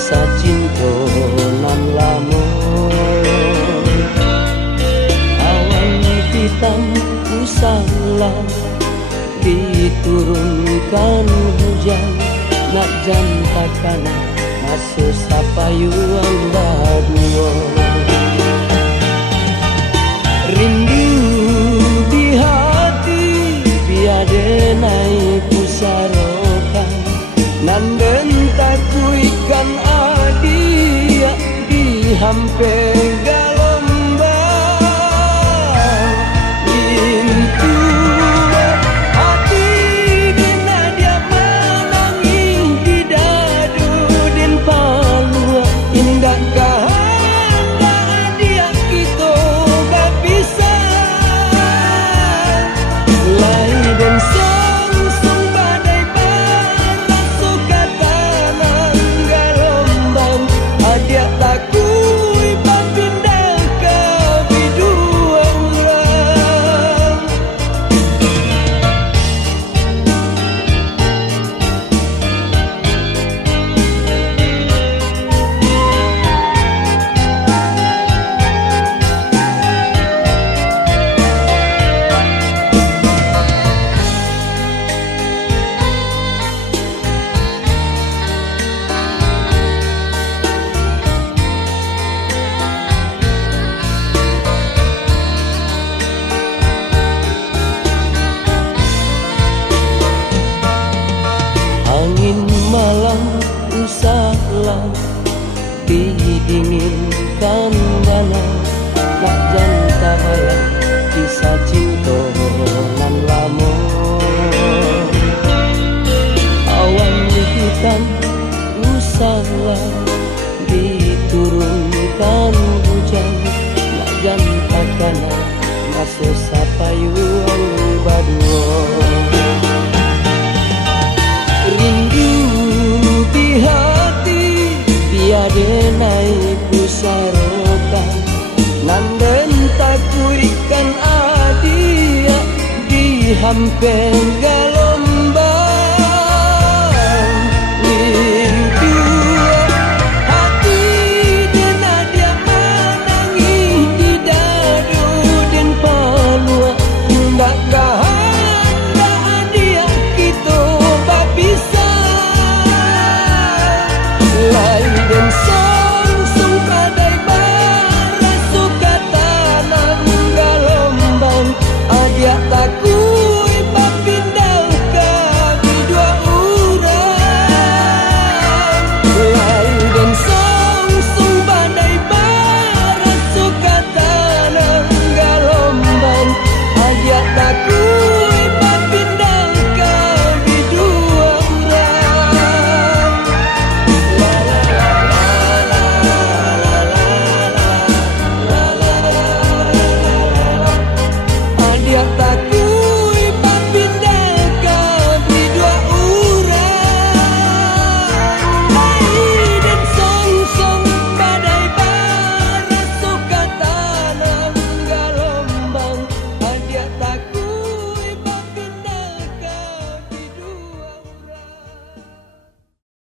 kisah cinta nan lama. Awan hitam usahlah diturunkan hujan, nak jantakan masa sapayuan berdua. Rindu di hati biade naik pusarokan, nan bentakku ikan adia di hampe galombang. Pintu hati kena dia menangis di dadu din palua, indah kahanda dia kita gak bisa lai dan sang badai panas suka tanah galombang. Adia takui pindah ke bidua orang. Angin malam usahlah didinginkan dana, nak janta bayang kisah cinta nan lama. Awan hitam usahlah diturunkan hujan, nak jantakan masa sapayuan berdua. Rindu di hati biade naik pusarokan, nan bentakku ikan adia di hampeng